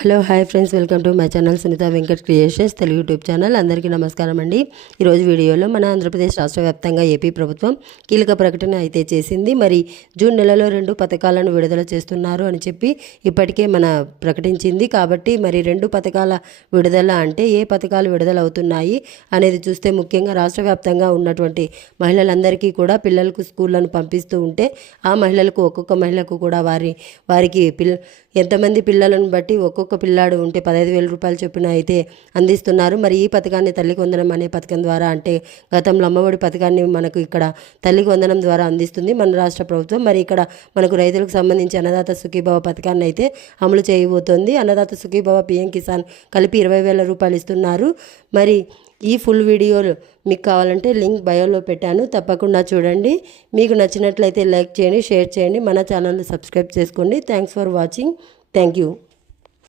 Hello hi friends, welcome to my channel Sunitha Venkat creations Telugu YouTube channel. అందరికీ నమస్కారం అండి. ఈరోజు వీడియోలో మన ఆంధ్రప్రదేశ్ రాష్ట్ర వ్యాప్తంగా ఏపీ ప్రభుత్వం కీలక ప్రకటన అయితే చేసింది. మరి జూన్ నెలలో 2 పథకాలను విడుదల చేస్తున్నారు అని చెప్పి ఇప్పటికే ప్రకటించింది. కాబట్టి మరి 2 పథకాల విడుదల అంటే ఏ పథకాలు విడుదల అవుతున్నాయి అనేది చూస్తే ముఖ్యంగా రాష్ట్ర వ్యాప్తంగా ఉన్నటువంటి మహిళలందరికీ కూడా పిల్లలకు స్కూళ్ళను పంపిస్తూ ఉంటే ఆ మహిళలకు ఒక్కొక్క మహిళకు కూడా వారికి ఎంతమంది పిల్లలను బట్టి ఒక్కొక్క పిల్లాడు ఉంటే 15,000 రూపాయలు చొప్పున అయితే అందిస్తున్నారు. మరి ఈ పథకాన్ని తల్లికి వందనం అనే పథకం ద్వారా, అంటే గతంలో అమ్మఒడి పథకాన్ని మనకు ఇక్కడ తల్లికి వందనం ద్వారా అందిస్తుంది మన రాష్ట్ర ప్రభుత్వం. మరి ఇక్కడ మనకు రైతులకు సంబంధించి అన్నదాత సుఖీభవ పథకాన్ని అయితే అమలు చేయబోతోంది. అన్నదాత సుఖీభవ పిఎం కిసాన్ కలిపి 20,000 రూపాయలు ఇస్తున్నారు. మరి ఈ ఫుల్ వీడియోలు మీకు కావాలంటే లింక్ బయోలో పెట్టాను, తప్పకుండా చూడండి. మీకు నచ్చినట్లయితే లైక్ చేయండి, షేర్ చేయండి, మన ఛానల్ని సబ్స్క్రైబ్ చేసుకోండి. Thanks for watching. Thank you.